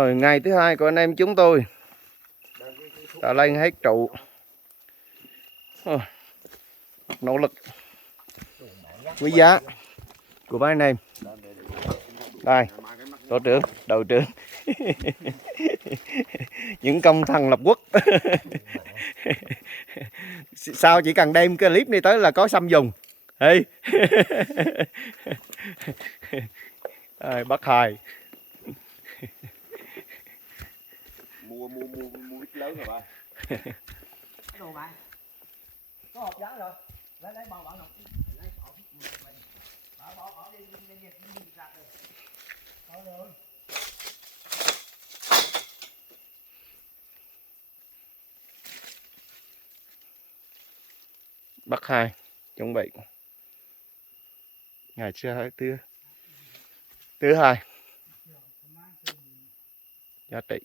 Rồi ngày thứ hai của anh em chúng tôi đã lên hết trụ. Nỗ lực quý giá của mấy anh em. Đây, tổ trưởng, đội trưởng. Những công thần lập quốc. Sao chỉ cần đem cái clip này tới là có xăm dùng. Ê. Bắt Hai. Mua ít lớn rồi ba. Đồ bạn. Có hộp giá rồi. Lấy bao bảo nọc. Lấy bỏ đi sạc rồi. Thôi rồi. Bắt Hai chuẩn bị ngày thứ hai giá trị.